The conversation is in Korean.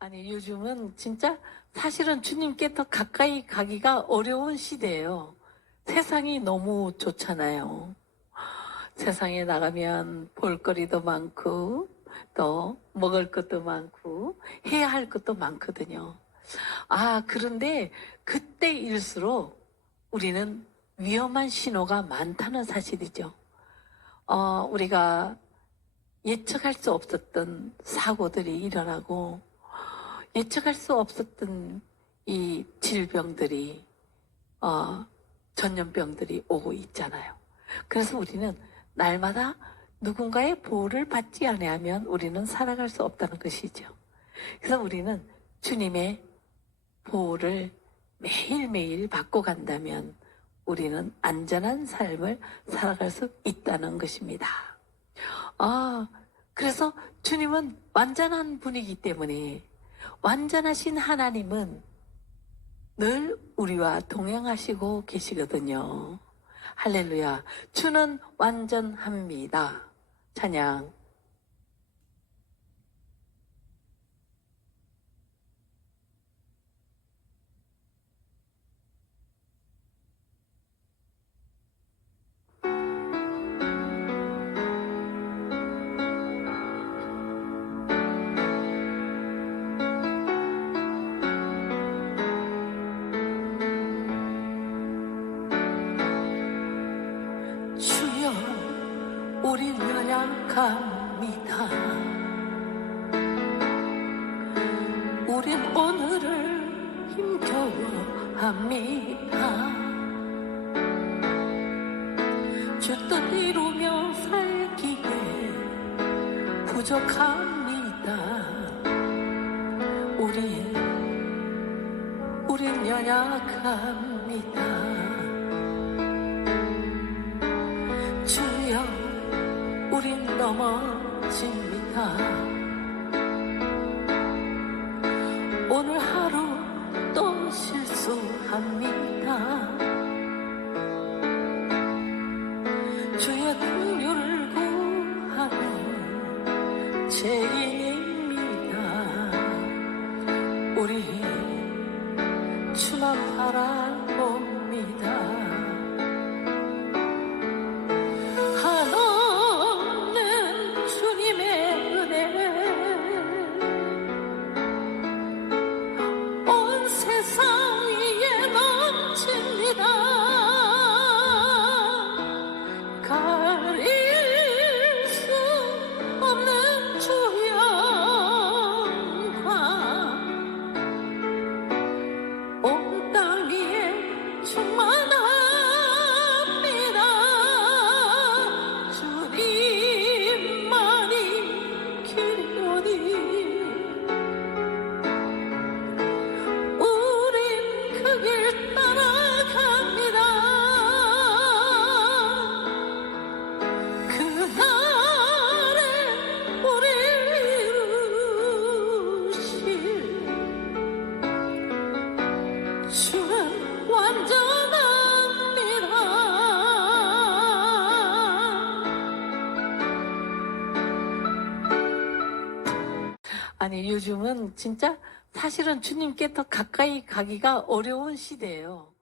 아니, 요즘은 진짜 사실은 주님께 더 가까이 가기가 어려운 시대예요. 세상이 너무 좋잖아요. 세상에 나가면 볼거리도 많고, 또 먹을 것도 많고, 해야 할 것도 많거든요. 아, 그런데 그때일수록 우리는 위험한 신호가 많다는 사실이죠. 어, 우리가 예측할 수 없었던 사고들이 일어나고, 예측할 수 없었던 이 질병들이, 어, 전염병들이 오고 있잖아요. 그래서 우리는 날마다 누군가의 보호를 받지 아니하면 우리는 살아갈 수 없다는 것이죠. 그래서 우리는 주님의 보호를 매일매일 받고 간다면 우리는 안전한 삶을 살아갈 수 있다는 것입니다. 아, 그래서 주님은 완전한 분이기 때문에 완전하신 하나님은 늘 우리와 동행하시고 계시거든요. 할렐루야. 주는 완전합니다. 찬양. 우리 연약합니다. 우린 오늘을 힘겨워합니다. 주뜻 이루며 살기에 부족합니다. 우린, 우린 연약합니다. 넘어집니다. 오늘 하루 또 실수합니다. 주의 긍휼을 구하는 죄인입니다. 우리 주만 바라봅니다 아니, 요즘은 진짜 사실은 주님께 더 가까이 가기가 어려운 시대예요.